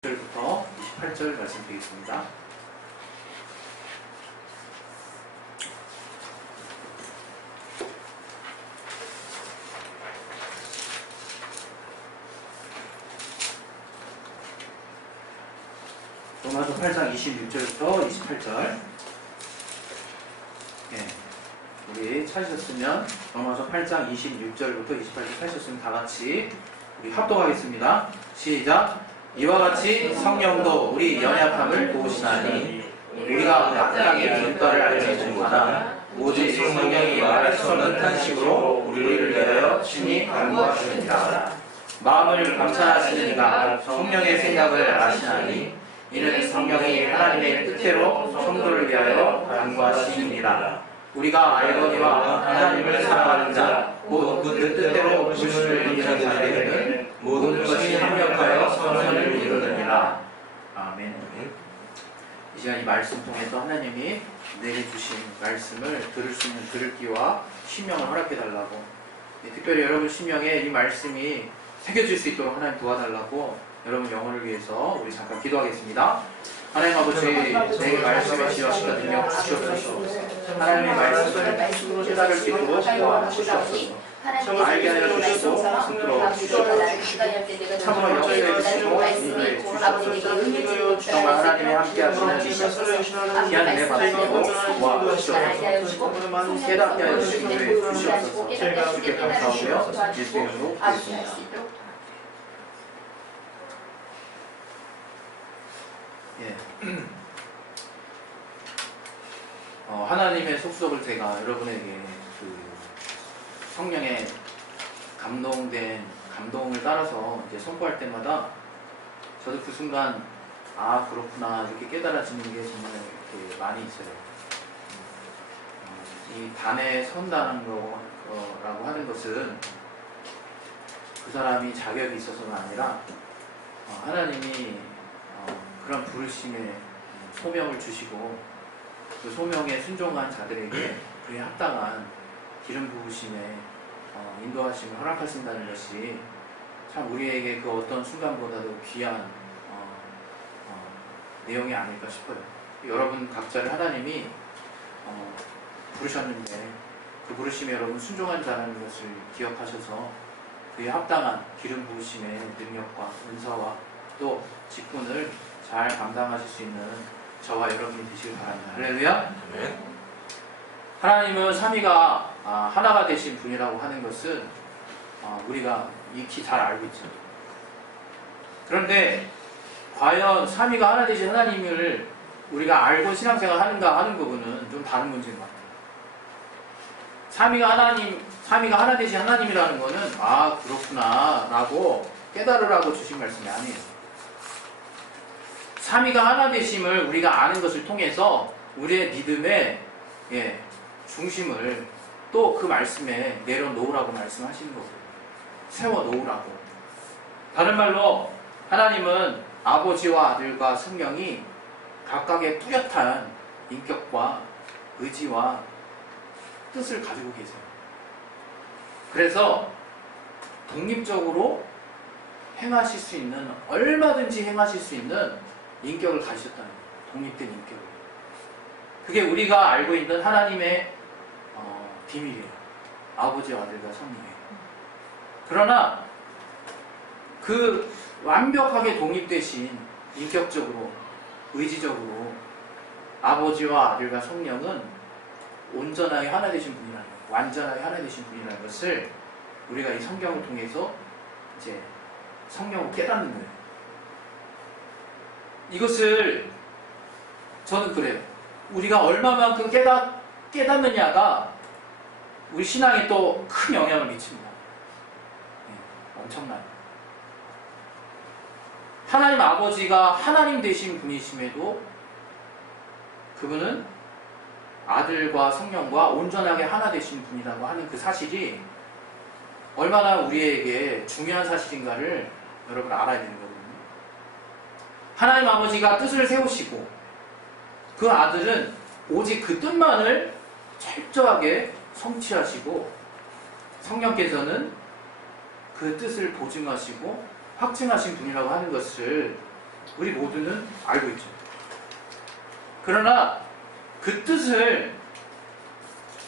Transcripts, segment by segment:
부터 28절 말씀드리겠습니다. 로마서 8장 26절부터 28절. 우리 찾으셨으면 로마서 8장 26절부터 28절 찾으셨으면 다 같이 우리 합독하겠습니다. 시작. 이와 같이 성령도 우리 연약함을 도우시나니 우리가 마땅히 분과를 알지 못하나 오직 성령이 말할 수 없는 탄식으로 우리를 위하여 친히 간구하시느니라. 마음을 감찰하시는 이가 성령의 생각을 아시나니 이는 성령이 하나님의 뜻대로 성도를 위하여 간구하시느니라. 우리가 알거니와 하나님을 사랑하는 자 곧 그 뜻대로 부르심을 입는 자에게는 모든 것이 합력하여 선을 이루느니라. 아멘. 이 시간 이 말씀 통해서 하나님이 내게 주신 말씀을 들을 수 있는 들을기와 심령을 허락해달라고, 특별히 여러분 심령에 이 말씀이 새겨질 수 있도록 하나님 도와달라고 여러분 영혼을 위해서 우리 잠깐 기도하겠습니다. 하나님 아버지, 내 말씀에 지어시켜 능력 주시옵소서. 하나님의 말씀을 깨달을 수 있도록 도와주시옵소서. 알게 하여 주시고 스스로 주시옵소서. 참으로 역사해 주시고 인도해 주시옵소서. 정말 하나님의 함께 하시는 귀한 내 받으시고 도와주시옵소서. 깨닫게 하여 주시고 주시옵소서. 제가 주께 감사하며 예수 이름으로 기도드립니다. 하나님의 속속을 제가 여러분에게 성령의 감동을 따라서 이제 선포할 때마다 저도 그 순간 그렇구나 이렇게 깨달아지는 게 정말 이렇게 많이 있어요. 이 단에 선다는 거라고 하는 것은 그 사람이 자격이 있어서가 아니라 하나님이 그런 부르심에 소명을 주시고 그 소명에 순종한 자들에게 그에 합당한 기름 부으심에 인도하심을 허락하신다는 것이 참 우리에게 그 어떤 순간보다도 귀한 내용이 아닐까 싶어요. 여러분 각자를 하나님이 부르셨는데 그 부르심에 여러분 순종한 자라는 것을 기억하셔서 그에 합당한 기름 부으심의 능력과 은사와 또 직분을 잘 감당하실 수 있는 저와 여러분이 되시길 바랍니다. 할렐루야. 아멘. 하나님은 삼위가 하나가 되신 분이라고 하는 것은 우리가 익히 잘 알고 있죠. 그런데 과연 삼위가 하나 되신 하나님을 우리가 알고 신앙생활 하는가 하는 부분은 좀 다른 문제인 것 같아요. 삼위가 하나 되신 하나님이라는 것은 그렇구나 라고 깨달으라고 주신 말씀이 아니에요. 삼위가 하나 되심을 우리가 아는 것을 통해서 우리의 믿음의 중심을 또 그 말씀에 내려놓으라고 말씀하시는 거고요. 세워놓으라고. 다른 말로 하나님은 아버지와 아들과 성령이 각각의 뚜렷한 인격과 의지와 뜻을 가지고 계세요. 그래서 독립적으로 행하실 수 있는, 얼마든지 행하실 수 있는 인격을 가지셨다는 거예요. 독립된 인격을. 그게 우리가 알고 있는 하나님의 비밀이에요. 아버지와 아들과 성령이에요. 그러나 그 완벽하게 독립되신 인격적으로, 의지적으로 아버지와 아들과 성령은 온전하게 하나 되신 분이라는 거예요. 완전하게 하나 되신 분이라는 것을 우리가 이 성경을 통해서 이제 성령을 깨닫는 거예요. 이것을 저는 그래요. 우리가 얼마만큼 깨닫느냐가 우리 신앙에 또 큰 영향을 미칩니다. 엄청나요. 하나님 아버지가 하나님 되신 분이심에도 그분은 아들과 성령과 온전하게 하나 되신 분이라고 하는 그 사실이 얼마나 우리에게 중요한 사실인가를 여러분 알아야 되는 거거든요. 하나님 아버지가 뜻을 세우시고 그 아들은 오직 그 뜻만을 철저하게 성취하시고 성령께서는 그 뜻을 보증하시고 확증하신 분이라고 하는 것을 우리 모두는 알고 있죠. 그러나 그 뜻을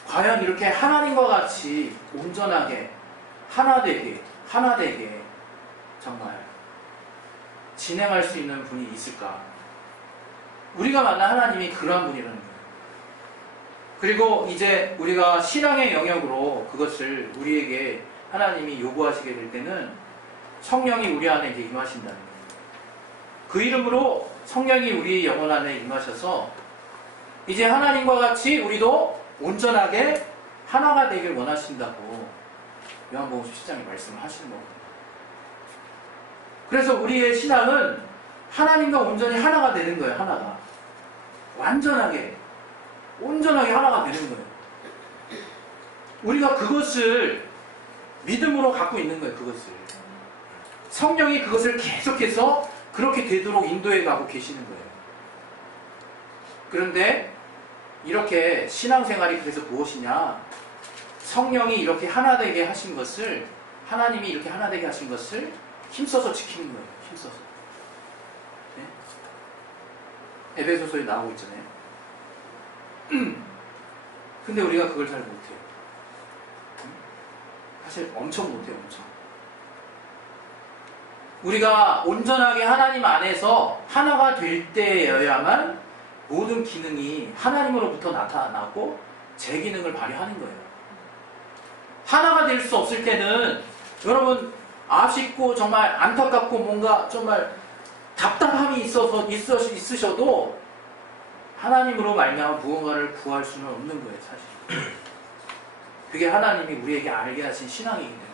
과연 이렇게 하나님과 같이 온전하게 하나되게 정말 진행할 수 있는 분이 있을까? 우리가 만난 하나님이 그러한 분이라는 거예요. 그리고 이제 우리가 신앙의 영역으로 그것을 우리에게 하나님이 요구하시게 될 때는 성령이 우리 안에 이제 임하신다는 거예요. 그 이름으로 성령이 우리 영혼 안에 임하셔서 이제 하나님과 같이 우리도 온전하게 하나가 되길 원하신다고 요한복음 17장에 말씀을 하시는 거거든요. 그래서 우리의 신앙은 하나님과 온전히 하나가 되는 거예요. 하나가 온전하게 하나가 되는 거예요. 우리가 그것을 믿음으로 갖고 있는 거예요. 그것을 성령이 그것을 계속해서 그렇게 되도록 인도해 가고 계시는 거예요. 그런데 이렇게 신앙생활이 그래서 무엇이냐? 성령이 이렇게 하나 되게 하신 것을, 하나님이 이렇게 하나 되게 하신 것을 힘써서 지키는 거예요. 힘써서. 네? 에베소서에 나오고 있잖아요. 근데 우리가 그걸 잘 못해요. 사실 엄청 못해요. 엄청. 우리가 온전하게 하나님 안에서 하나가 될 때여야만 모든 기능이 하나님으로부터 나타나고 제 기능을 발휘하는 거예요. 하나가 될 수 없을 때는 여러분 아쉽고 정말 안타깝고 뭔가 정말 답답함이 있으셔도 하나님으로 말미암아 무언가를 구할 수는 없는 거예요. 사실 그게 하나님이 우리에게 알게 하신 신앙이기 때문에.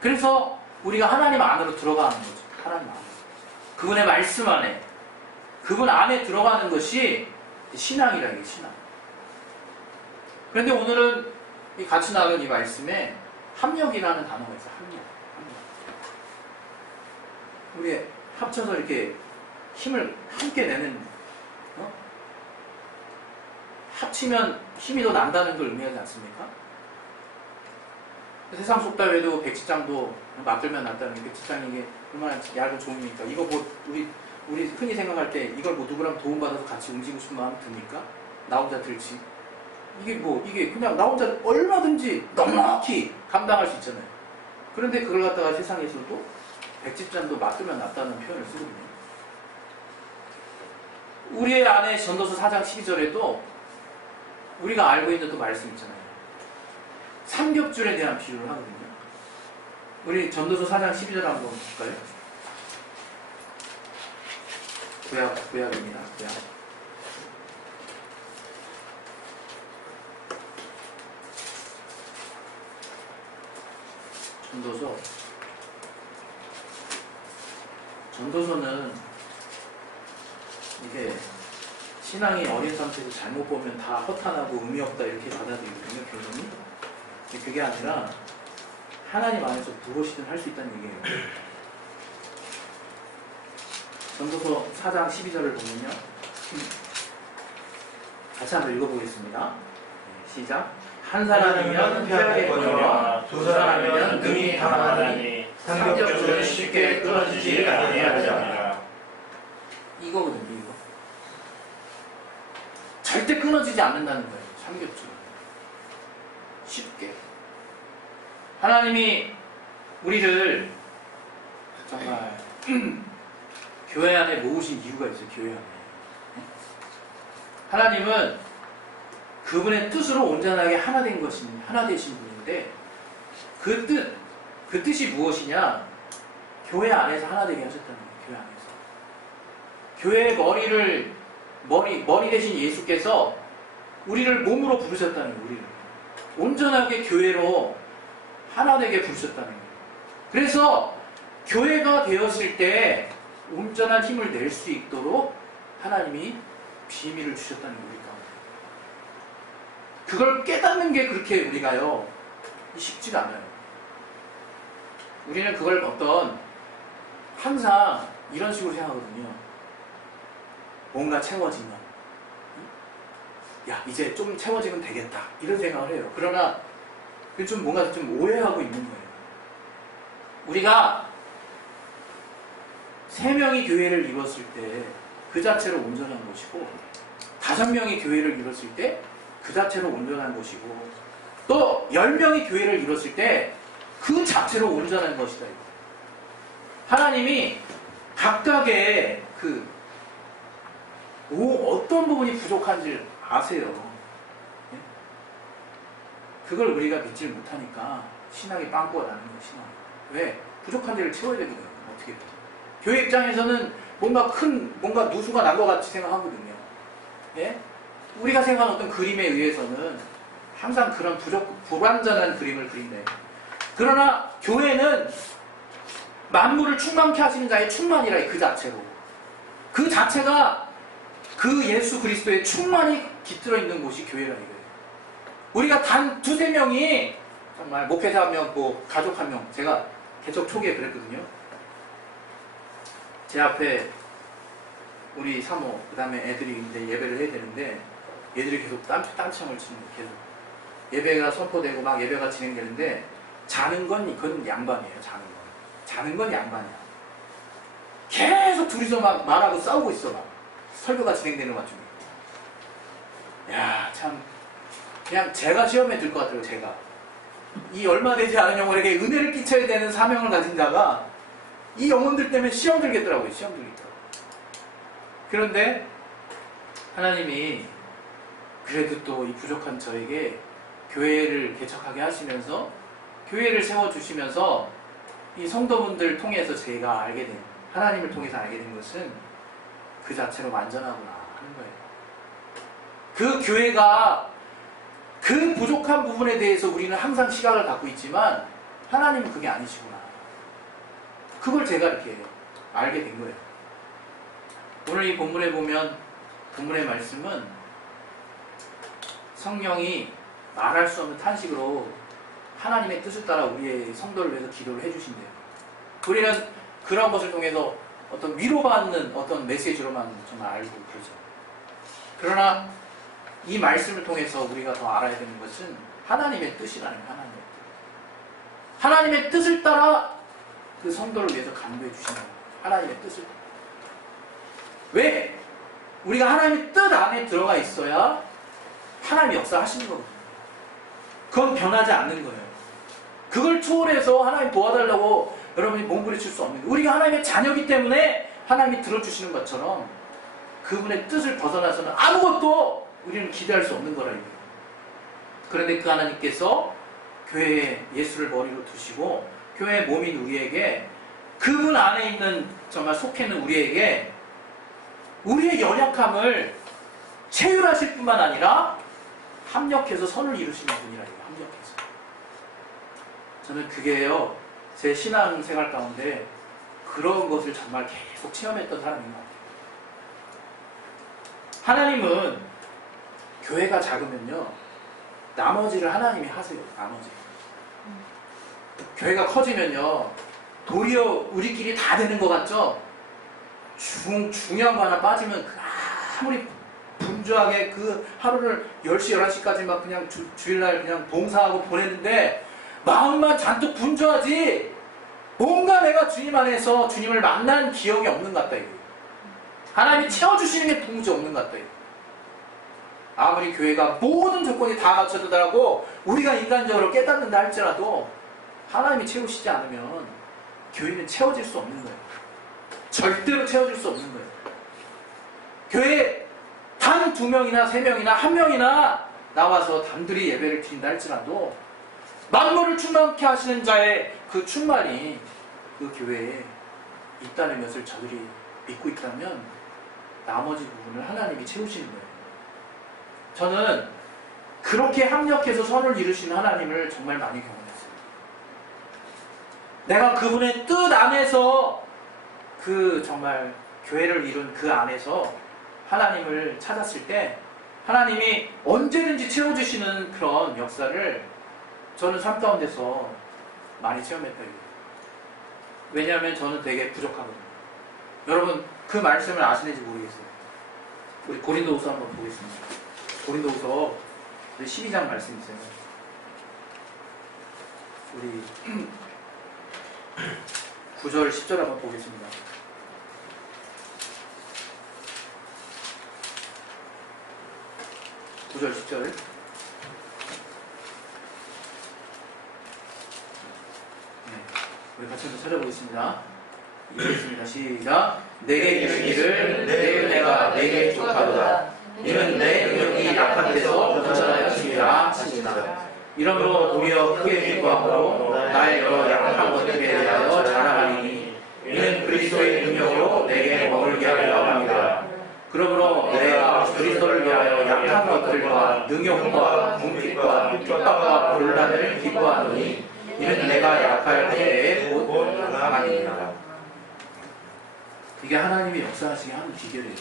그래서 우리가 하나님 안으로 들어가는 거죠. 하나님 안으로. 그분의 말씀 안에, 그분 안에 들어가는 것이 신앙이라, 이게 신앙. 그런데 오늘은 이 같이 나눈 이 말씀에 합력이라는 단어가 있어요. 합력. 우리 합쳐서 이렇게 힘을 함께 내는, 합치면 힘이 더 난다는 걸 의미하지 않습니까? 세상 속담에도 백지장도 맞들면 난다는, 백지장이 이게 얼마나 얇은 종입니까? 이거 뭐 우리 흔히 생각할 때 이걸 뭐 누구랑 도움받아서 같이 움직이고 싶은 마음 듭니까? 나 혼자 들지. 이게 그냥 나 혼자 얼마든지 넉넉히 감당할 수 있잖아요. 그런데 그걸 갖다가 세상에서도 백지장도 맞들면 낫다는 표현을 쓰거든요. 우리의 안에 전도서 4장 12절에도 우리가 알고 있는 또 말씀 있잖아요. 삼겹줄에 대한 비유를 하거든요. 우리 전도서 4장 12절 한번 볼까요? 구약입니다. 구약. 전도서는 이게 신앙이 어린 상태에서 잘못 보면 다 허탄하고 의미 없다 이렇게 받아들이거든요. 교훈이. 그게 아니라 하나님 안에서 무엇이든 할 수 있다는 얘기예요. 전도서 4장 12절을 보면요. 같이 한번 읽어보겠습니다. 시작. 한 사람이면 폐하게 거느려 두 사람이면 능히 당하나니 삼겹줄은 쉽게 끊어지지 아니하리라. 이거거든요. 이거. 절대 끊어지지 않는다는 거예요. 삼겹줄은. 쉽게. 하나님이 우리를 정말 교회 안에 모으신 이유가 있어요. 교회 안에. 하나님은 그분의 뜻으로 온전하게 하나 되신 분인데 그 뜻이 무엇이냐? 교회 안에서 하나 되게 하셨다는 거예요. 교회 안에서. 교회의 머리 대신 예수께서 우리를 몸으로 부르셨다는 거예요. 우리를. 온전하게 교회로 하나 되게 부르셨다는 거예요. 그래서 교회가 되었을 때 온전한 힘을 낼 수 있도록 하나님이 비밀을 주셨다는 거예요. 우리가. 그걸 깨닫는 게 그렇게 우리가요 쉽지가 않아요. 우리는 그걸 항상 이런 식으로 생각하거든요. 뭔가 채워지면 야 이제 좀 채워지면 되겠다 이런 생각을 해요. 그러나 좀 뭔가 좀 오해하고 있는 거예요. 우리가 3명이 교회를 이뤘을 때 그 자체로 온전한 것이고 5명이 교회를 이뤘을 때 그 자체로 온전한 것이고 또 10명이 교회를 이뤘을 때 그 자체로 온전한 것이다. 하나님이 각각의 어떤 부분이 부족한지 아세요. 그걸 우리가 믿질 못하니까 신앙이 빵꾸가 나는 거예요. 신앙이. 왜? 부족한 데를 채워야 되는 거예요. 어떻게? 교회 입장에서는 뭔가 누수가 난 것 같이 생각하거든요. 예? 우리가 생각하는 어떤 그림에 의해서는 항상 그런 불완전한 그림을 그린다. 그러나 교회는 만물을 충만케 하시는 자의 충만이라 그 자체로. 그 자체가 그 예수 그리스도의 충만이 깃들어 있는 곳이 교회라 이거예요. 우리가 단 2-3명이 정말 목회자 1명, 가족 1명, 제가 개척 초기에 그랬거든요. 제 앞에 우리 사모, 그 다음에 애들이 이제 예배를 해야 되는데 얘들이 계속 딴청을 치는 거예요. 계속 예배가 선포되고 막 예배가 진행되는데 자는 건 그건 양반이에요. 자는 건 양반이야. 계속 둘이서 막 말하고 싸우고 있어. 막 설교가 진행되는 와중에. 야, 참 그냥 제가 시험에 들 것 같아요. 제가 이 얼마 되지 않은 영혼에게 은혜를 끼쳐야 되는 사명을 가진 자가 이 영혼들 때문에 시험 들겠더라고요. 시험 들겠더라고요. 그런데 하나님이 그래도 또 이 부족한 저에게 교회를 개척하게 하시면서 교회를 세워주시면서 이 성도분들 통해서 제가 알게 된, 하나님을 통해서 알게 된 것은 그 자체로 완전하구나 하는 거예요. 그 교회가 그 부족한 부분에 대해서 우리는 항상 시각을 갖고 있지만 하나님은 그게 아니시구나. 그걸 제가 이렇게 알게 된 거예요. 오늘 이 본문에 보면 본문의 말씀은 성령이 말할 수 없는 탄식으로 하나님의 뜻을 따라 우리의 성도를 위해서 기도를 해주신대요. 우리는 그런 것을 통해서 어떤 위로받는 어떤 메시지로만 정말 알고 그러죠. 그러나 이 말씀을 통해서 우리가 더 알아야 되는 것은 하나님의 뜻이라는 거예요. 하나님의 뜻을 따라 그 성도를 위해서 간구해 주시는 거예요. 하나님의 뜻을. 왜? 우리가 하나님의 뜻 안에 들어가 있어야 하나님이 역사하시는 거거든요. 그건 변하지 않는 거예요. 그걸 초월해서 하나님 도와달라고 여러분이 몸부림칠 수 없는 거예요. 우리가 하나님의 자녀이기 때문에 하나님이 들어주시는 것처럼 그분의 뜻을 벗어나서는 아무것도 우리는 기대할 수 없는 거라 이거예요. 그런데 그 하나님께서 교회에 예수를 머리로 두시고 교회의 몸인 우리에게 그분 안에 있는 정말 속해 있는 우리에게 우리의 연약함을 체휼하실 뿐만 아니라 합력해서 선을 이루시는 분이라 이거예요. 합력해서. 저는 그게요, 제 신앙생활 가운데 그런 것을 정말 계속 체험했던 사람인 것 같아요. 하나님은 교회가 작으면요, 나머지를 하나님이 하세요. 나머지. 교회가 커지면요, 도리어 우리끼리 다 되는 것 같죠? 중요한 거 하나 빠지면 아무리 분주하게 그 하루를 10시, 11시까지 막 그냥 주일날 그냥 봉사하고 보냈는데 마음만 잔뜩 분주하지 뭔가 내가 주님 안에서 주님을 만난 기억이 없는 것 같다. 이거. 하나님이 채워주시는 게 도무지 없는 것 같다. 이거. 아무리 교회가 모든 조건이 다 갖춰지더라고 우리가 인간적으로 깨닫는다 할지라도 하나님이 채우시지 않으면 교회는 채워질 수 없는 거예요. 절대로 채워질 수 없는 거예요. 교회에 단 2명이나 3명이나 1명이나 나와서 단둘이 예배를 드린다 할지라도 만물을 충만케 하시는 자의 그 충만이 그 교회에 있다는 것을 저들이 믿고 있다면 나머지 부분을 하나님이 채우시는 거예요. 저는 그렇게 합력해서 선을 이루시는 하나님을 정말 많이 경험했어요. 내가 그분의 뜻 안에서 그 정말 교회를 이룬 그 안에서 하나님을 찾았을 때 하나님이 언제든지 채워주시는 그런 역사를 저는 삶 가운데서 많이 체험했다. 왜냐하면 저는 되게 부족하거든요. 여러분 그 말씀을 아시는지 모르겠어요. 우리 고린도후서 한번 보겠습니다. 고린도후서 우리 12장 말씀 있어요. 우리 9절 10절 한번 보겠습니다. 9절 10절. 우리 같이 한번 찾아보겠습니다. 읽겠습니다. 시작. 내게 이르기를 내 은혜가 내게 족하도다. 이는 내 능력이 약한 데서 나타나였습니다 하시니라. 이러므로 도리어 크게 기뻐하므로 나의 여러 약한 것들에 대하여 자랑하리니 이는 그리스도의 능력으로 내게 머물게 하려 합니다. 그러므로 내가 그리스도를 위하여 약한 것들과 능욕과 궁핍과 핍박과 곤란을 기뻐하노니 이는 내가 약할 때에 곧 강함이니라. 이게 하나님이 역사하시게 하는 비결이에요.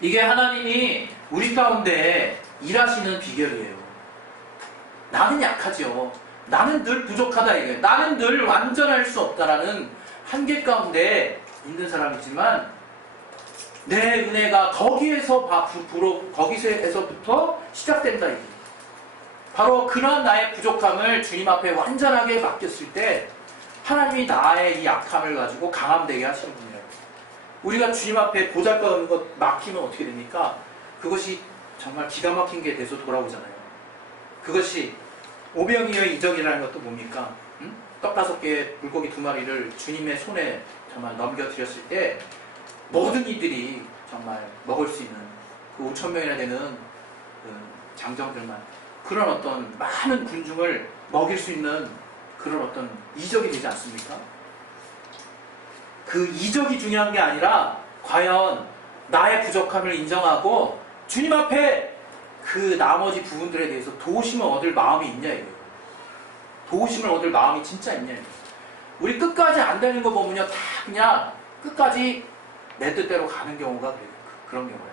이게 하나님이 우리 가운데 일하시는 비결이에요. 나는 약하죠. 나는 늘 부족하다 이거예요. 나는 늘 완전할 수 없다라는 한계 가운데 있는 사람이지만 내 은혜가 거기서부터 시작된다 이거예요. 바로 그런 나의 부족함을 주님 앞에 완전하게 맡겼을 때 하나님이 나의 이 약함을 가지고 강함되게 하시는 분이에요. 우리가 주님 앞에 보잘것없는 것 맡기면 어떻게 됩니까? 그것이 정말 기가 막힌 게 돼서 돌아오잖아요. 그것이 오병이어의 이적이라는 것도 뭡니까? 떡 5개, 물고기 2마리를 주님의 손에 정말 넘겨드렸을 때 모든 이들이 정말 먹을 수 있는 그 5,000명이나 되는 그 장정들만 그런 어떤 많은 군중을 먹일 수 있는 그런 어떤 이적이 되지 않습니까? 그 이적이 중요한 게 아니라 과연 나의 부족함을 인정하고 주님 앞에 그 나머지 부분들에 대해서 도우심을 얻을 마음이 있냐 이거예요. 도우심을 얻을 마음이 진짜 있냐 이거예요. 우리 끝까지 안 되는 거 보면요 다 그냥 끝까지 내 뜻대로 가는 경우가 그래요. 그런 경우예요.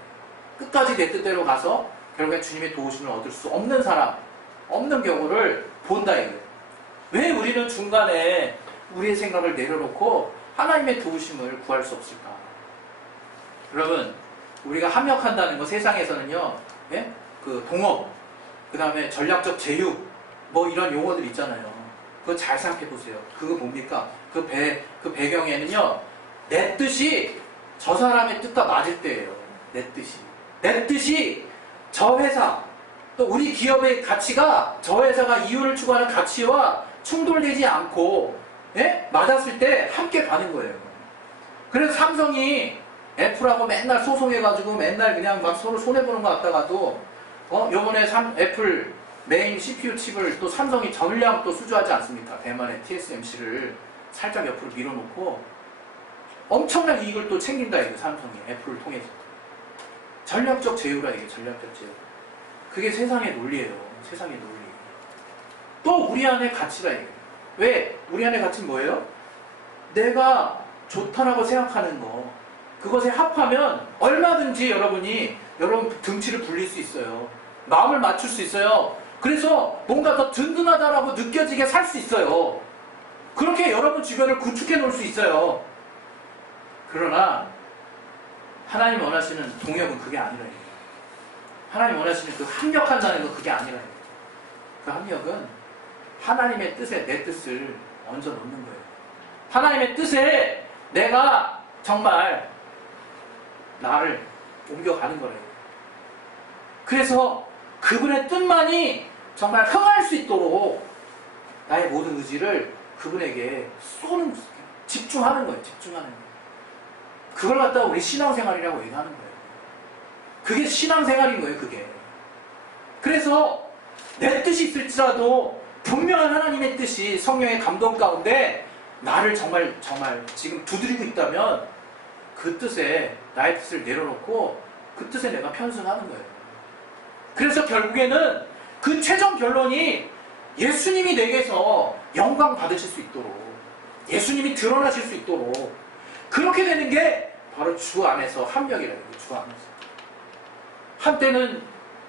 끝까지 내 뜻대로 가서 결국에 주님의 도우심을 얻을 수 없는 사람, 없는 경우를 본다 이거예요. 왜 우리는 중간에 우리의 생각을 내려놓고 하나님의 도우심을 구할 수 없을까? 여러분, 우리가 합력한다는 거 세상에서는요, 예? 그 동업, 그 다음에 전략적 제휴, 뭐 이런 용어들 있잖아요. 그거 잘 생각해 보세요. 그거 뭡니까? 그 배경에는요, 내 뜻이 저 사람의 뜻과 맞을 때예요. 내 뜻이. 내 뜻이 저 회사, 또 우리 기업의 가치가 저 회사가 이윤을 추구하는 가치와 충돌되지 않고, 예? 맞았을 때 함께 가는 거예요. 그래서 삼성이 애플하고 맨날 소송해가지고 맨날 그냥 막 서로 손해보는 것 같다가도, 요번에 애플 메인 CPU 칩을 또 삼성이 전량 또 수주하지 않습니까? 대만의 TSMC를 살짝 옆으로 밀어놓고 엄청난 이익을 또 챙긴다, 이거 삼성이. 애플을 통해서. 전략적 제휴라, 이게 전략적 제휴. 그게 세상의 논리예요. 세상의 논리. 또 우리 안에 가치라, 이게. 왜? 우리 안에 가치는 뭐예요? 내가 좋다라고 생각하는 거. 그것에 합하면 얼마든지 여러분 등치를 불릴 수 있어요. 마음을 맞출 수 있어요. 그래서 뭔가 더 든든하다라고 느껴지게 살 수 있어요. 그렇게 여러분 주변을 구축해 놓을 수 있어요. 그러나 하나님 원하시는 동역은 그게 아니라 하나님 원하시는 그 합력한다는 건 그게 아니라 그 합력은 하나님의 뜻에 내 뜻을 얹어 놓는 거예요. 하나님의 뜻에 내가 정말 나를 옮겨가는 거래요. 그래서 그분의 뜻만이 정말 흥할 수 있도록 나의 모든 의지를 그분에게 집중하는 거예요. 집중하는 거예요. 그걸 갖다가 우리 신앙생활이라고 얘기하는 거예요. 그게 신앙생활인 거예요. 그게. 그래서 내 뜻이 있을지라도 분명한 하나님의 뜻이 성령의 감동 가운데 나를 정말 지금 두드리고 있다면 그 뜻에 나의 뜻을 내려놓고 그 뜻에 내가 편승하는 거예요. 그래서 결국에는 그 최종 결론이 예수님이 내게서 영광 받으실 수 있도록, 예수님이 드러나실 수 있도록 그렇게 되는 게 바로 주 안에서 합력이라는 거예요. 주 안에서. 한때는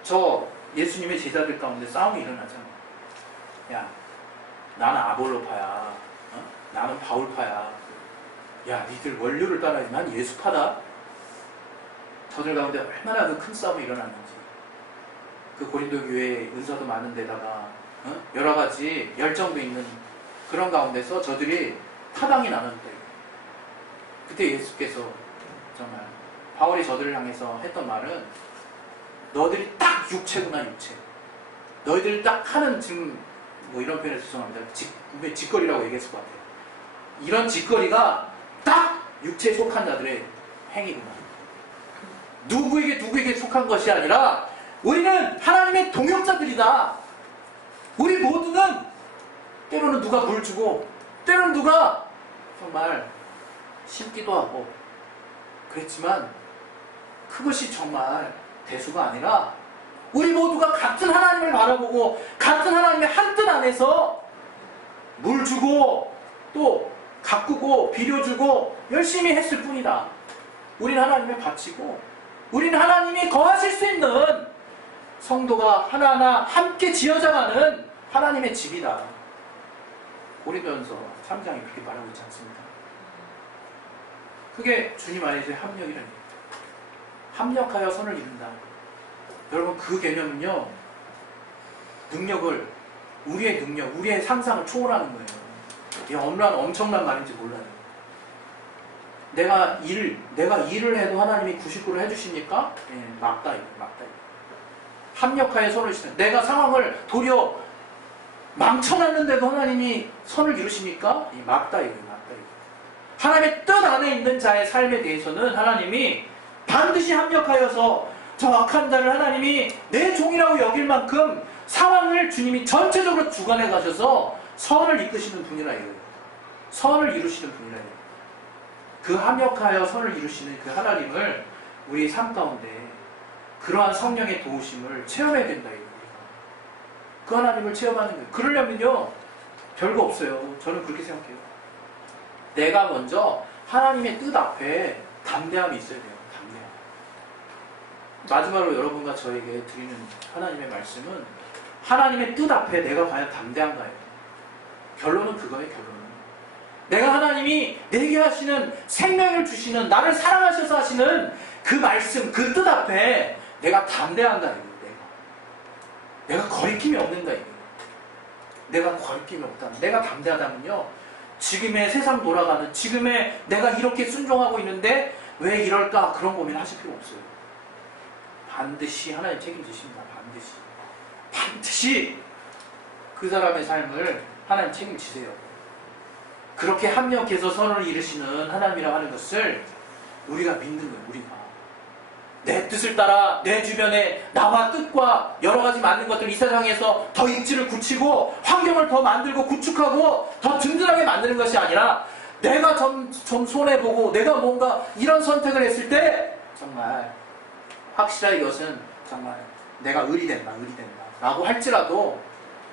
저 예수님의 제자들 가운데 싸움이 일어나잖아요. 야, 나는 아볼로파야. 나는 바울파야. 야, 니들 원료를 따라야지. 난 예수파다. 저들 가운데 얼마나 그 큰 싸움이 일어났는지. 그 고린도 교회에 은사도 많은 데다가 여러 가지 열정도 있는 그런 가운데서 저들이 타당이 나눴대. 그때 예수께서 정말 바울이 저들을 향해서 했던 말은 너희들이 딱 육체구나, 육체. 너희들이 딱 하는 지금 뭐 이런 표현에서 죄송합니다. 짓거리라고 얘기했을 것 같아요. 이런 짓거리가 딱 육체에 속한 자들의 행위구나. 누구에게 속한 것이 아니라 우리는 하나님의 동역자들이다. 우리 모두는 때로는 누가 물 주고 때로는 누가 정말 심기도 하고 그랬지만 그것이 정말 대수가 아니라 우리 모두가 같은 하나님을 바라보고 같은 하나님의 한 뜻 안에서 물 주고 또 가꾸고 비료주고 열심히 했을 뿐이다. 우리는 하나님의 밭이고 우리는 하나님이 거하실 수 있는 성도가 하나하나 함께 지어져가는 하나님의 집이다. 고린도전서 3장이 그렇게 말하고 있지 않습니까? 그게 주님 안에서의 합력이라는 얘기입니다. 합력하여 선을 이룬다. 여러분 그 개념은요, 능력을, 우리의 능력, 우리의 상상을 초월하는 거예요. 이게 엄청난 말인지 몰라요. 내가 일을 해도 하나님이 99를 해주십니까? 예, 맞다 이거. 합력하여 선을 이루시는, 내가 상황을 도리어 망쳐놨는데도 하나님이 선을 이루십니까? 예, 맞다 이거. 하나님의 뜻 안에 있는 자의 삶에 대해서는 하나님이 반드시 합력하여서 저 악한 자를 하나님이 내 종이라고 여길 만큼 상황을 주님이 전체적으로 주관해 가셔서 선을 이끄시는 분이라 이거예요. 선을 이루시는 분이라 이거예요. 그 합력하여 선을 이루시는 그 하나님을 우리 삶 가운데 그러한 성령의 도우심을 체험해야 된다 이거예요. 그 하나님을 체험하는 거예요. 그러려면요 별거 없어요. 저는 그렇게 생각해요. 내가 먼저 하나님의 뜻 앞에 담대함이 있어야 돼요. 마지막으로 여러분과 저에게 드리는 하나님의 말씀은 하나님의 뜻 앞에 내가 과연 담대한가요? 결론은 그거예요. 결론은 내가 하나님이 내게 하시는 생명을 주시는 나를 사랑하셔서 하시는 그 말씀, 그 뜻 앞에 내가 담대한가 이거예요. 내가 거리낌이 없는가 이거예요. 내가 거리낌이 없다. 내가 담대하다면요, 지금의 세상 돌아가는 지금의 내가 이렇게 순종하고 있는데 왜 이럴까 그런 고민 하실 필요 없어요. 반드시 하나님 책임지십니다. 반드시 그 사람의 삶을 하나님 책임지세요. 그렇게 합력해서 선을 이루시는 하나님이라고 하는 것을 우리가 믿는 거예요. 우리가 내 뜻을 따라 내 주변에 나와 뜻과 여러 가지 맞는 것들 이 세상에서 더 입지를 굳히고 환경을 더 만들고 구축하고 더 든든하게 만드는 것이 아니라 내가 좀 손해보고 내가 뭔가 이런 선택을 했을 때 정말 확실하게 이것은 정말 내가 의리된다 라고 할지라도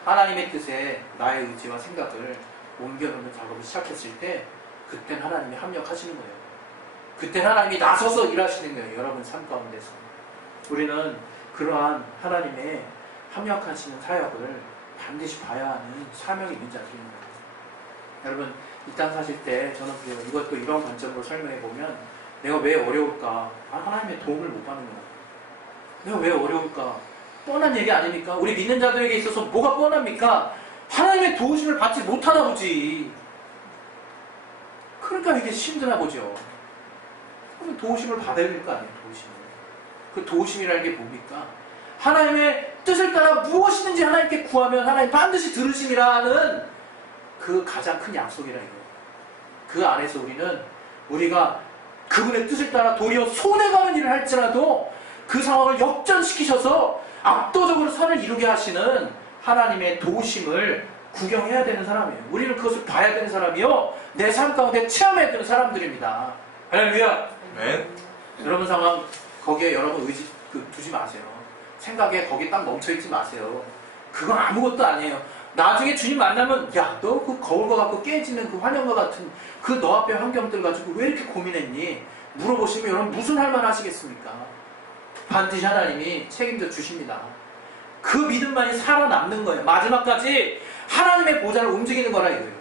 하나님의 뜻에 나의 의지와 생각을 옮겨놓는 작업을 시작했을 때 그땐 하나님이 합력하시는 거예요. 그땐 하나님이 나서서 일하시는 거예요. 여러분 삶 가운데서 우리는 그러한 하나님의 합력하시는 사역을 반드시 봐야 하는 사명이 있는 자들입니다. 여러분 이 땅 사실 때 저는 그래요. 이것도 이런 관점으로 설명해보면 내가 왜 어려울까? 하나님의 도움을 못 받는 거예요. 내가 왜 어려울까? 뻔한 얘기 아닙니까? 우리 믿는 자들에게 있어서 뭐가 뻔합니까? 하나님의 도우심을 받지 못하나 보지. 그러니까 이게 힘드나 보죠. 그러면 도우심을 받아야 될 거 아니에요. 도우심을. 그 도우심이라는 게 뭡니까? 하나님의 뜻을 따라 무엇이든지 하나님께 구하면 하나님 반드시 들으심이라는 그 가장 큰 약속이라 이거예요. 그 안에서 우리가 그분의 뜻을 따라 도리어 손해가는 일을 할지라도 그 상황을 역전시키셔서 압도적으로 선을 이루게 하시는 하나님의 도우심을 구경해야 되는 사람이에요. 우리는 그것을 봐야 되는 사람이요, 내 삶 가운데 체험해야 되는 사람들입니다. 할렐루야. 네. 여러분 상황 거기에 여러분 의지 두지 마세요. 생각에 거기 딱 멈춰있지 마세요. 그건 아무것도 아니에요. 나중에 주님 만나면 야, 너 그 거울과 같고 깨지는 그 환영과 같은 그 너 앞에 환경들 가지고 왜 이렇게 고민했니? 물어보시면 여러분 무슨 할 말 하시겠습니까? 반드시 하나님이 책임져 주십니다. 그 믿음만이 살아남는 거예요. 마지막까지 하나님의 보좌를 움직이는 거라 이거예요.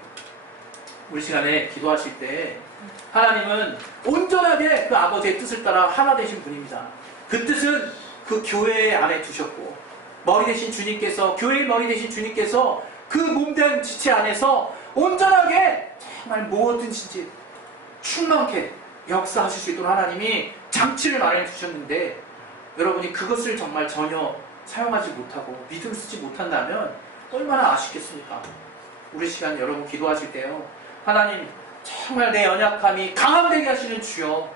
우리 시간에 기도하실 때 하나님은 온전하게 그 아버지의 뜻을 따라 하나 되신 분입니다. 그 뜻은 그 교회 안에 두셨고 머리 되신 주님께서, 교회의 머리 되신 주님께서 그 몸된 지체 안에서 온전하게 정말 무엇든지 충만케 역사하실 수 있도록 하나님이 장치를 마련해 주셨는데 여러분이 그것을 정말 전혀 사용하지 못하고 믿음을 쓰지 못한다면 얼마나 아쉽겠습니까? 우리 시간 여러분 기도하실 때요, 하나님 정말 내 연약함이 강함되게 하시는 주여,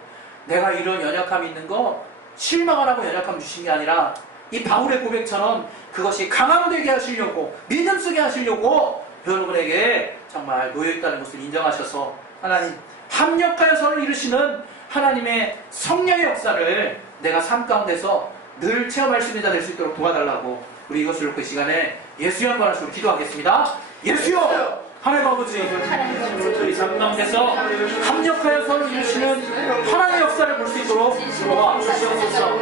내가 이런 연약함이 있는 거 실망하라고 연약함 주신 게 아니라 이 바울의 고백처럼 그것이 강함되게 하시려고, 믿음 쓰게 하시려고 여러분에게 정말 놓여있다는 것을 인정하셔서 하나님 합력하여 서로 이루시는 하나님의 성령의 역사를 내가 삶 가운데서 늘 체험할 수 있는 자 될 수 있도록 도와달라고, 우리 이것을 놓고 이 시간에 예수의 한 번하시고 기도하겠습니다. 예수여! 하나님 아버지, 우리 삶 가운데서 합력하여 서로 이루시는 하나님의 역사를 볼 수 있도록 도와주시옵소서.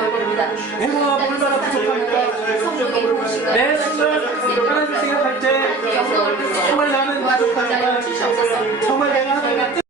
내가 얼마나 부족할까, 내 순간 하나님을 생각할 때 정말 나는 부족하니까, 정말 내가 하나님의